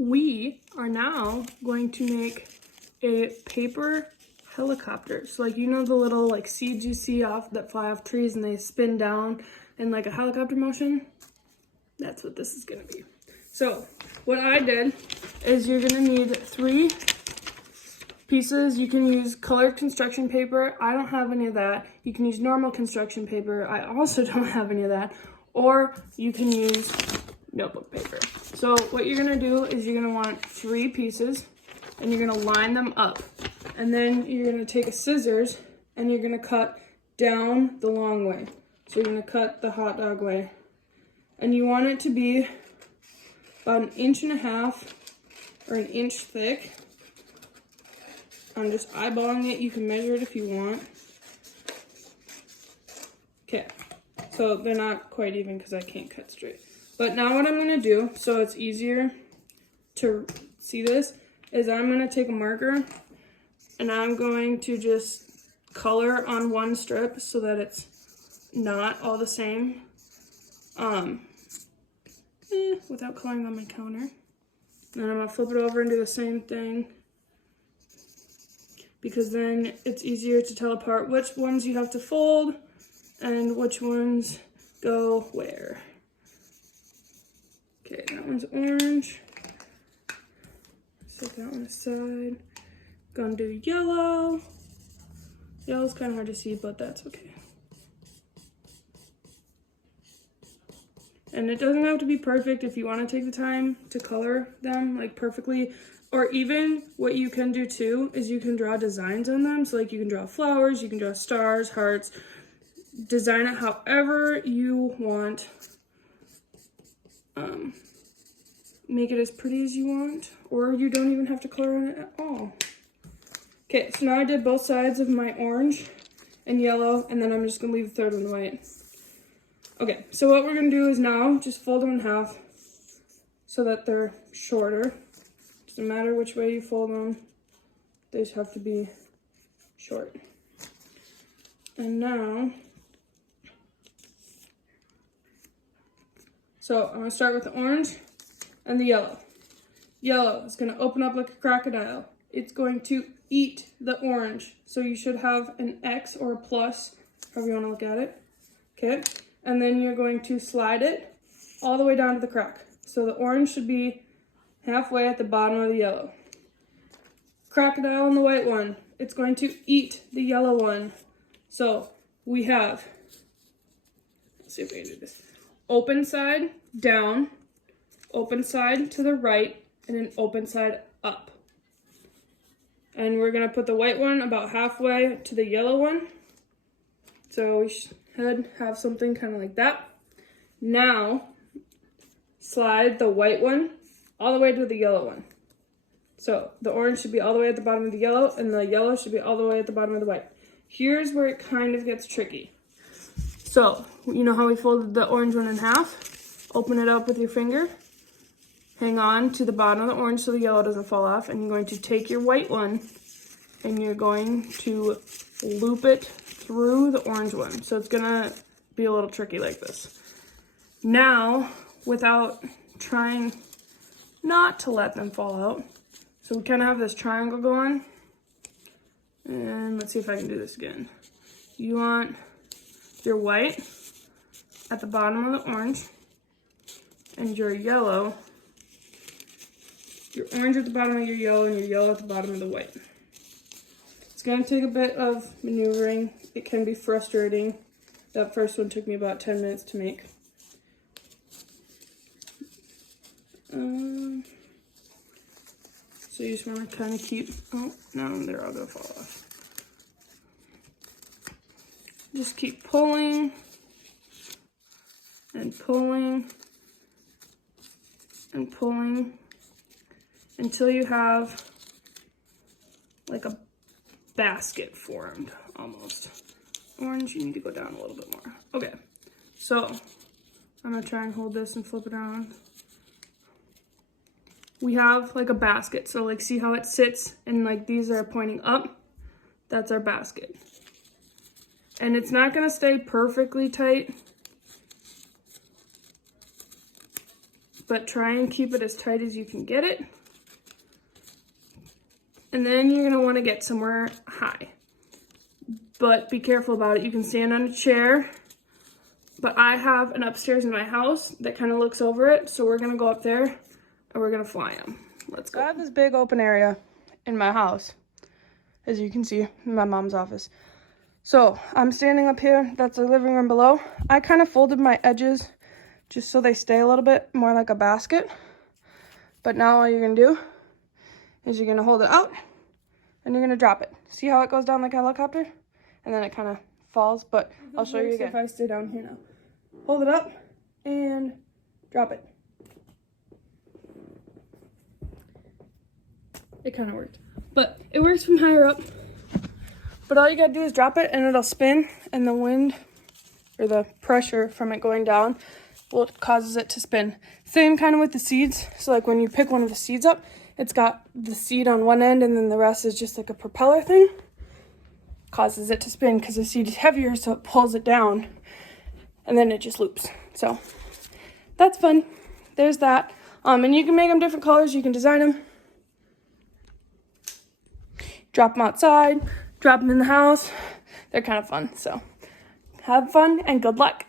we are now going to make a paper helicopter. So like, you know, the little like seeds you see off that fly off trees and they spin down in like a helicopter motion? That's what this is gonna be. So what I did is you're gonna need 3 pieces. You can use colored construction paper. I don't have any of that. You can use normal construction paper. I also don't have any of that. Or you can use notebook paper. So what you're gonna do is you're gonna want 3 pieces and you're gonna line them up. And then you're gonna take a scissors and you're gonna cut down the long way. So you're gonna cut the hot dog way. And you want it to be about 1.5 inches or 1 inch thick. I'm just eyeballing it. You can measure it if you want. Okay, so they're not quite even because I can't cut straight. But now what I'm gonna do, so it's easier to see this, is I'm gonna take a marker and I'm going to just color on one strip so that it's not all the same. Without coloring on my counter. Then I'm gonna flip it over and do the same thing, because then it's easier to tell apart which ones you have to fold and which ones go where. Okay, that one's orange. Set that one aside. Gonna do yellow. Yellow's kind of hard to see, but that's okay. And it doesn't have to be perfect if you want to take the time to color them like perfectly. Or even what you can do too is you can draw designs on them. So like you can draw flowers, you can draw stars, hearts, design it however you want. Make it as pretty as you want, or you don't even have to color on it at all. Okay, so now I did both sides of my orange and yellow, and then I'm just gonna leave the third one white. Okay, so what we're gonna do is now just fold them in half so that they're shorter. Doesn't matter which way you fold them, they just have to be short. And now, so I'm gonna start with the orange and the yellow. Yellow is gonna open up like a crocodile. It's going to eat the orange. So you should have an X or a plus, however you wanna look at it, okay? And then you're going to slide it all the way down to the crack. So the orange should be halfway at the bottom of the yellow. Crocodile on the white one, it's going to eat the yellow one. So we have, let's see if we can do this. Open side down, open side to the right, and an open side up. And we're gonna put the white one about halfway to the yellow one. So we should have something kind of like that. Now, slide the white one all the way to the yellow one. So the orange should be all the way at the bottom of the yellow, and the yellow should be all the way at the bottom of the white. Here's where it kind of gets tricky. So, you know how we folded the orange one in half? Open it up with your finger. Hang on to the bottom of the orange so the yellow doesn't fall off, and you're going to take your white one and you're going to loop it through the orange one. So it's gonna be a little tricky like this. Now, without trying not to let them fall out, so we kind of have this triangle going. And let's see if I can do this again. You want your white at the bottom of the orange and your yellow, your orange at the bottom of your yellow and your yellow at the bottom of the white. It's going to take a bit of maneuvering. It can be frustrating. That first one took me about 10 minutes to make. So you just want to kind of keep, oh, no, they're all going to fall off. Just keep pulling and pulling and pulling until you have like a basket formed almost. Orange, you need to go down a little bit more. Okay, so I'm gonna try and hold this and flip it around. We have like a basket, so like see how it sits and like these are pointing up? That's our basket. And it's not gonna stay perfectly tight, but try and keep it as tight as you can get it. And then you're gonna wanna get somewhere high, but be careful about it. You can stand on a chair, but I have an upstairs in my house that kind of looks over it, so we're gonna go up there and we're gonna fly them. Let's go. I have this big open area in my house, as you can see, in my mom's office. So I'm standing up here, that's the living room below. I kind of folded my edges just so they stay a little bit more like a basket. But now all you're gonna do is you're gonna hold it out and you're gonna drop it. See how it goes down like a helicopter? And then it kind of falls, but I'll show you again. If I stay down here now. Hold it up and drop it. It kind of worked, but it works from higher up. But all you gotta do is drop it and it'll spin, and the wind or the pressure from it going down causes it to spin. Same kind of with the seeds. So like when you pick one of the seeds up, it's got the seed on one end and then the rest is just like a propeller thing. Causes it to spin because the seed is heavier, so it pulls it down and then it just loops. So that's fun. There's that. And you can make them different colors. You can design them. Drop them outside. Drop them in the house. They're kind of fun. So have fun and good luck.